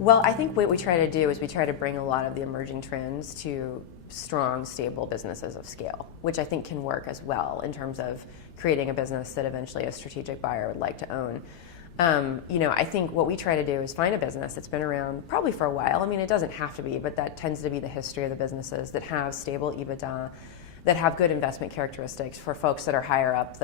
Well, I think what we try to do is we try to bring a lot of the emerging trends to strong, stable businesses of scale, which I think can work as well in terms of creating a business that eventually a strategic buyer would like to own. I think what we try to do is find a business that's been around probably for a while. I mean, it doesn't have to be, but that tends to be the history of the businesses that have stable EBITDA, that have good investment characteristics for folks that are higher up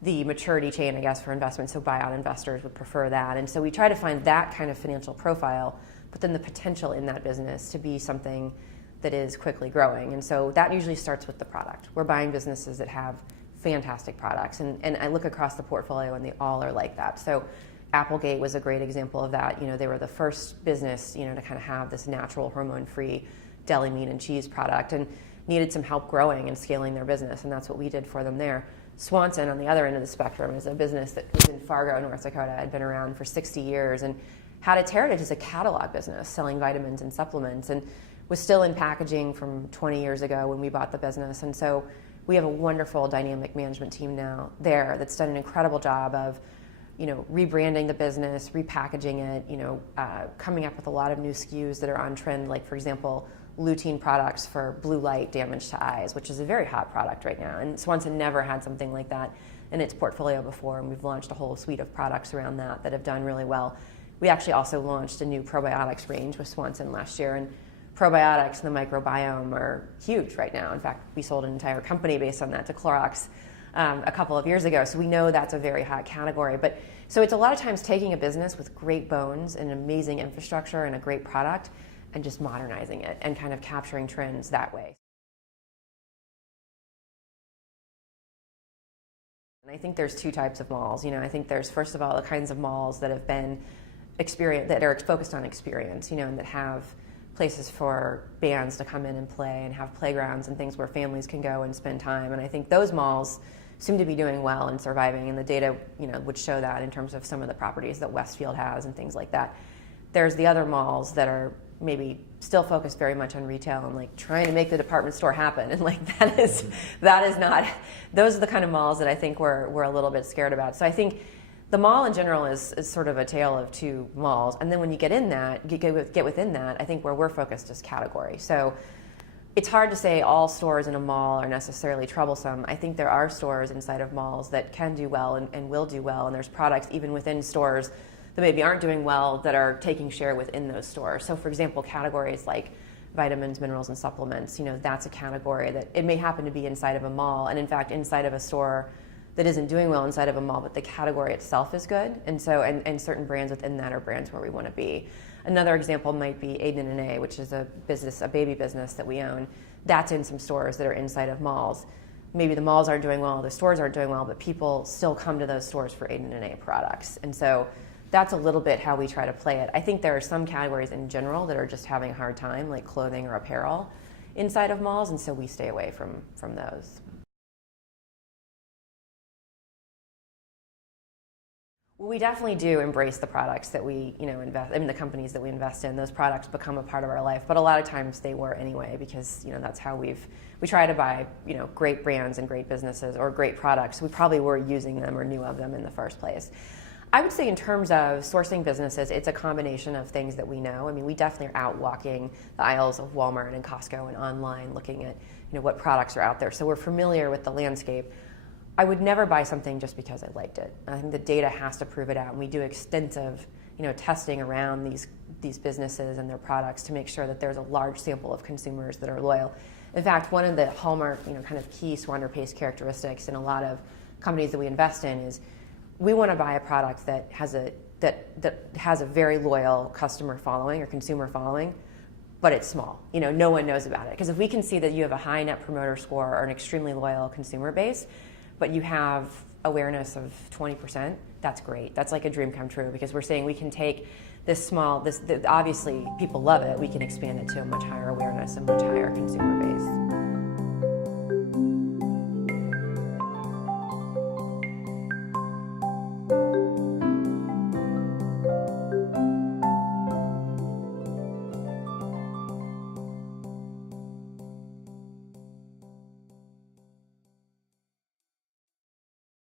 the maturity chain, I guess, for investment. So buyout investors would prefer that. And so we try to find that kind of financial profile, but then the potential in that business to be something that is quickly growing. And so that usually starts with the product. We're buying businesses that have fantastic products. And I look across the portfolio and they all are like that. So Applegate was a great example of that. They were the first business, to kind of have this natural hormone-free deli meat and cheese product and needed some help growing and scaling their business. And that's what we did for them there. Swanson, on the other end of the spectrum, is a business that was in Fargo, North Dakota, had been around for 60 years and had its heritage as a catalog business, selling vitamins and supplements, and was still in packaging from 20 years ago when we bought the business. And so we have a wonderful dynamic management team now there that's done an incredible job of, rebranding the business, repackaging it, coming up with a lot of new SKUs that are on trend, like, for example, lutein products for blue light damage to eyes, which is a very hot product right now. And Swanson never had something like that in its portfolio before, and we've launched a whole suite of products around that have done really well. We actually also launched a new probiotics range with Swanson last year, and probiotics and the microbiome are huge right now. In fact, we sold an entire company based on that to Clorox a couple of years ago, so we know that's a very hot category. But so it's a lot of times taking a business with great bones and amazing infrastructure and a great product and just modernizing it and kind of capturing trends that way. And I think there's two types of malls. I think there's, first of all, the kinds of malls that have been that are focused on experience, and that have places for bands to come in and play and have playgrounds and things where families can go and spend time. And I think those malls seem to be doing well and surviving, and the data, would show that in terms of some of the properties that Westfield has and things like that. There's the other malls that are maybe still focused very much on retail and like trying to make the department store happen, and like that is not, those are the kind of malls that I think we're a little bit scared about. So I think the mall in general is sort of a tale of two malls, and then when you get in that, get within that, I think where we're focused is category. So it's hard to say all stores in a mall are necessarily troublesome. I think there are stores inside of malls that can do well and will do well, and there's products even within stores that maybe aren't doing well that are taking share within those stores. So for example, categories like vitamins, minerals, and supplements, that's a category that it may happen to be inside of a mall, and in fact inside of a store that isn't doing well inside of a mall, but the category itself is good. And so, and certain brands within that are brands where we want to be. Another example might be Aiden and A, which is a baby business that we own. That's in some stores that are inside of malls. Maybe the malls aren't doing well, the stores aren't doing well, but people still come to those stores for Aiden and A products. And so that's a little bit how we try to play it. I think there are some categories in general that are just having a hard time, like clothing or apparel inside of malls, and so we stay away from those. Well, we definitely do embrace the products that we, invest. I mean, the companies that we invest in. Those products become a part of our life, but a lot of times they were anyway, because that's how we try to buy great brands and great businesses or great products. We probably were using them or knew of them in the first place. I would say in terms of sourcing businesses, it's a combination of things that we know. I mean, we definitely are out walking the aisles of Walmart and Costco and online looking at what products are out there. So we're familiar with the landscape. I would never buy something just because I liked it. I think the data has to prove it out, and we do extensive testing around these businesses and their products to make sure that there's a large sample of consumers that are loyal. In fact, one of the hallmark kind of key Swander pace characteristics in a lot of companies that we invest in is we want to buy a product that has a very loyal customer following or consumer following, but it's small. No one knows about it. Because if we can see that you have a high net promoter score or an extremely loyal consumer base, but you have awareness of 20%, that's great. That's like a dream come true, because we're saying we can take this obviously people love it, we can expand it to a much higher awareness and much higher consumer base.